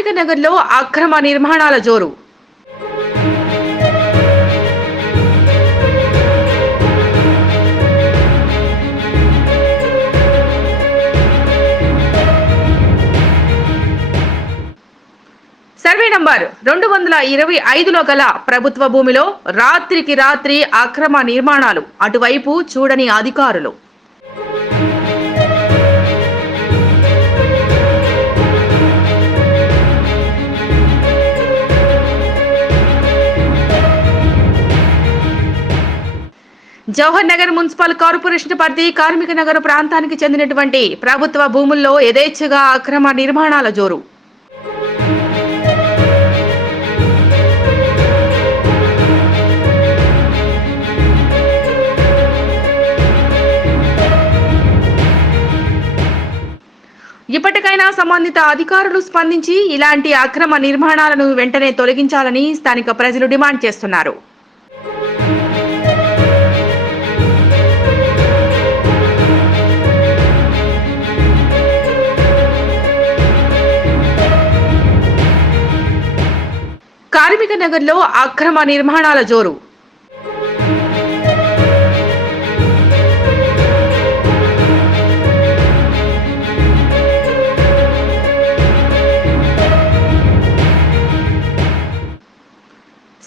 నగర్లో అక్రమ నిర్మాణాల జోరు. సర్వే నంబర్ రెండు వందల ఇరవై ఐదులో గల ప్రభుత్వ భూమిలో రాత్రికి రాత్రి అక్రమ నిర్మాణాలు అటువైపు చూడని అధికారులు. జవహర్ నగర్ మున్సిపల్ కార్పొరేషన్ పరిధి కార్మిక నగర్ ప్రాంతానికి చెందినటువంటి ప్రభుత్వ భూముల్లో యథేచ్ఛగా అక్రమ నిర్మాణాల జోరు. ఇప్పటికైనా సంబంధిత అధికారులు స్పందించి ఇలాంటి అక్రమ నిర్మాణాలను వెంటనే తొలగించాలని స్థానిక ప్రజలు డిమాండ్ చేస్తున్నారు. కార్మిక నగర్లో అక్రమ నిర్మాణాల జోరు.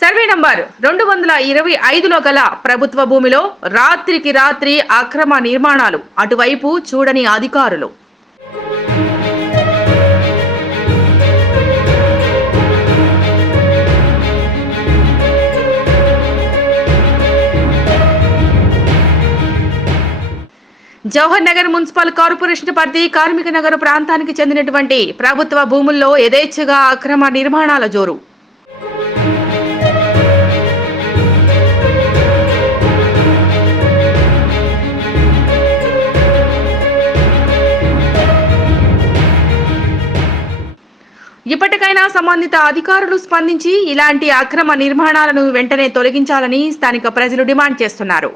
సర్వే నంబర్ రెండు వందల ఇరవై ఐదులో గల ప్రభుత్వ భూమిలో రాత్రికి రాత్రి అక్రమ నిర్మాణాలు. అటువైపు చూడని అధికారులు. జవహర్ నగర్ మున్సిపల్ కార్పొరేషన్ పరిధి కార్మిక నగర్ ప్రాంతానికి చెందినటువంటి ప్రభుత్వ భూముల్లో యథేచ్ఛగా అక్రమ నిర్మాణాల జోరు. ఇప్పటికైనా సంబంధిత అధికారులు స్పందించి ఇలాంటి అక్రమ నిర్మాణాలను వెంటనే తొలగించాలని స్థానిక ప్రజలు డిమాండ్ చేస్తున్నారు.